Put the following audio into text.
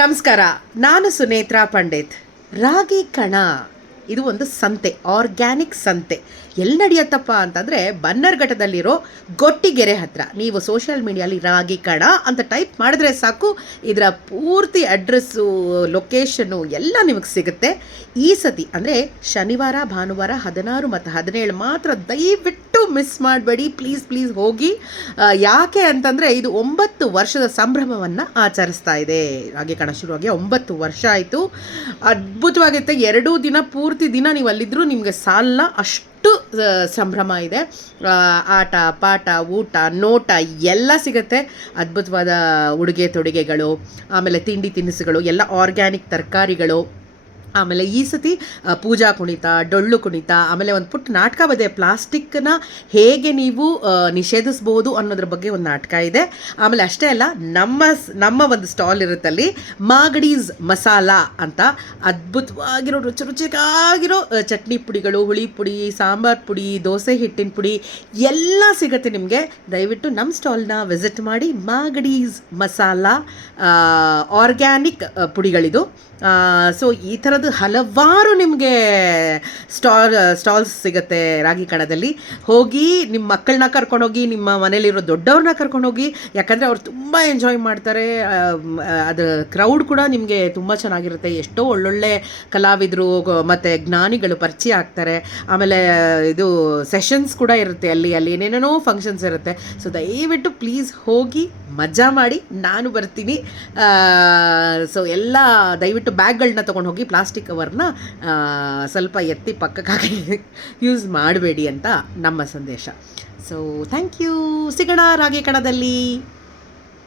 ನಮಸ್ಕಾರ. ನಾನು ಸುನೇತ್ರಾ ಪಂಡಿತ್. ರಾಗಿ ಕಣ ಇದು ಒಂದು ಸಂತೆ, ಆರ್ಗ್ಯಾನಿಕ್ ಸಂತೆ. ಎಲ್ಲಿ ನಡೆಯುತ್ತಪ್ಪ ಅಂತಂದರೆ ಬನ್ನರ್ಘಟ್ಟದಲ್ಲಿರೋ ಗೊಟ್ಟಿಗೆರೆ ಹತ್ರ. ನೀವು ಸೋಷಿಯಲ್ ಮೀಡಿಯಲ್ಲಿ ರಾಗಿ ಕಣ ಅಂತ ಟೈಪ್ ಮಾಡಿದ್ರೆ ಸಾಕು, ಇದರ ಪೂರ್ತಿ ಅಡ್ರೆಸ್ಸು, ಲೊಕೇಶನ್ನು ಎಲ್ಲ ನಿಮಗೆ ಸಿಗುತ್ತೆ. ಈ ಸತಿ ಅಂದರೆ ಶನಿವಾರ, ಭಾನುವಾರ 16 ಮತ್ತು 17 ಮಾತ್ರ. ದಯವಿಟ್ಟು ಮಿಸ್ ಮಾಡಬೇಡಿ, ಪ್ಲೀಸ್ ಪ್ಲೀಸ್ ಹೋಗಿ. ಯಾಕೆ ಅಂತಂದರೆ ಇದು 9 ವರ್ಷದ ಸಂಭ್ರಮವನ್ನು ಆಚರಿಸ್ತಾ ಇದೆ. ರಾಗಿ ಕಣ ಶುರುವಾಗಿ 9 ವರ್ಷ ಆಯಿತು. ಅದ್ಭುತವಾಗಿರುತ್ತೆ. 2 ದಿನ ಪೂರ್ತಿ ದಿನ ನೀವು ಅಲ್ಲಿದ್ದರೂ ನಿಮಗೆ ಸಾಲ, ಅಷ್ಟು ಸಂಭ್ರಮ ಇದೆ. ಆಟ ಪಾಠ, ಊಟ, ನೋಟ ಎಲ್ಲ ಸಿಗುತ್ತೆ. ಅದ್ಭುತವಾದ ಉಡುಗೆ ತೊಡುಗೆಗಳು, ಆಮೇಲೆ ತಿಂಡಿ ತಿನಿಸುಗಳು, ಎಲ್ಲ ಆರ್ಗ್ಯಾನಿಕ್ ತರಕಾರಿಗಳು. ಆಮೇಲೆ ಈ ಸತಿ ಪೂಜಾ ಕುಣಿತ, ಡೊಳ್ಳು ಕುಣಿತ, ಆಮೇಲೆ ಒಂದು ಪುಟ್ಟ ನಾಟಕ ಇದೆ. ಪ್ಲಾಸ್ಟಿಕ್ನ ಹೇಗೆ ನೀವು ನಿಷೇಧಿಸ್ಬೋದು ಅನ್ನೋದ್ರ ಬಗ್ಗೆ ಒಂದು ನಾಟಕ ಇದೆ. ಆಮೇಲೆ ಅಷ್ಟೇ ಅಲ್ಲ, ನಮ್ಮ ಒಂದು ಸ್ಟಾಲ್ ಇರುತ್ತಲ್ಲಿ ಮಾಗಡೀಸ್ ಮಸಾಲ ಅಂತ ಅದ್ಭುತವಾಗಿರೋ ರುಚಿಯಾಗಿರೋ ಚಟ್ನಿ ಪುಡಿಗಳು, ಹುಳಿ ಪುಡಿ, ಸಾಂಬಾರು ಪುಡಿ, ದೋಸೆ ಹಿಟ್ಟಿನ ಪುಡಿ ಎಲ್ಲ ಸಿಗುತ್ತೆ ನಿಮಗೆ. ದಯವಿಟ್ಟು ನಮ್ಮ ಸ್ಟಾಲ್ನ ವಿಸಿಟ್ ಮಾಡಿ. ಮಾಗಡೀಸ್ ಮಸಾಲ ಆರ್ಗ್ಯಾನಿಕ್ ಪುಡಿಗಳಿದು. ಸೊ ಈ ಥರದ್ದು ಹಲವಾರು ನಿಮಗೆ ಸ್ಟಾಲ್ಸ್ ಸಿಗುತ್ತೆ ರಾಗಿ ಕಣದಲ್ಲಿ. ಹೋಗಿ ನಿಮ್ಮ ಮಕ್ಕಳನ್ನ ಕರ್ಕೊಂಡೋಗಿ, ನಿಮ್ಮ ಮನೇಲಿರೋ ದೊಡ್ಡವ್ರನ್ನ ಕರ್ಕೊಂಡೋಗಿ. ಯಾಕಂದರೆ ಅವ್ರು ತುಂಬ ಎಂಜಾಯ್ ಮಾಡ್ತಾರೆ. ಅದು ಕ್ರೌಡ್ ಕೂಡ ನಿಮಗೆ ತುಂಬ ಚೆನ್ನಾಗಿರುತ್ತೆ. ಎಷ್ಟೋ ಒಳ್ಳೊಳ್ಳೆ ಕಲಾವಿದರು ಮತ್ತು ಜ್ಞಾನಿಗಳು ಪರಿಚಯ ಆಗ್ತಾರೆ. ಆಮೇಲೆ ಇದು ಸೆಷನ್ಸ್ ಕೂಡ ಇರುತ್ತೆ, ಅಲ್ಲಿ ಏನೇನೋ ಫಂಕ್ಷನ್ಸ್ ಇರುತ್ತೆ. ಸೊ ದಯವಿಟ್ಟು ಪ್ಲೀಸ್ ಹೋಗಿ ಮಜಾ ಮಾಡಿ. ನಾನು ಬರ್ತೀನಿ. ಸೊ ಎಲ್ಲ ದಯವಿಟ್ಟು ಬ್ಯಾಗ್ಗಳನ್ನ ತೊಗೊಂಡು ಹೋಗಿ. ಪ್ಲಾಸ್ಟಿಕ್ ಕವರ್ನ ಸ್ವಲ್ಪ ಎತ್ತಿ ಪಕ್ಕಕ್ಕಾಗಿ ಯೂಸ್ ಮಾಡಬೇಡಿ ಅಂತ ನಮ್ಮ ಸಂದೇಶ. So thank you. ಸಿಗೋಣ ರಾಗಿ ಕಣದಲ್ಲಿ.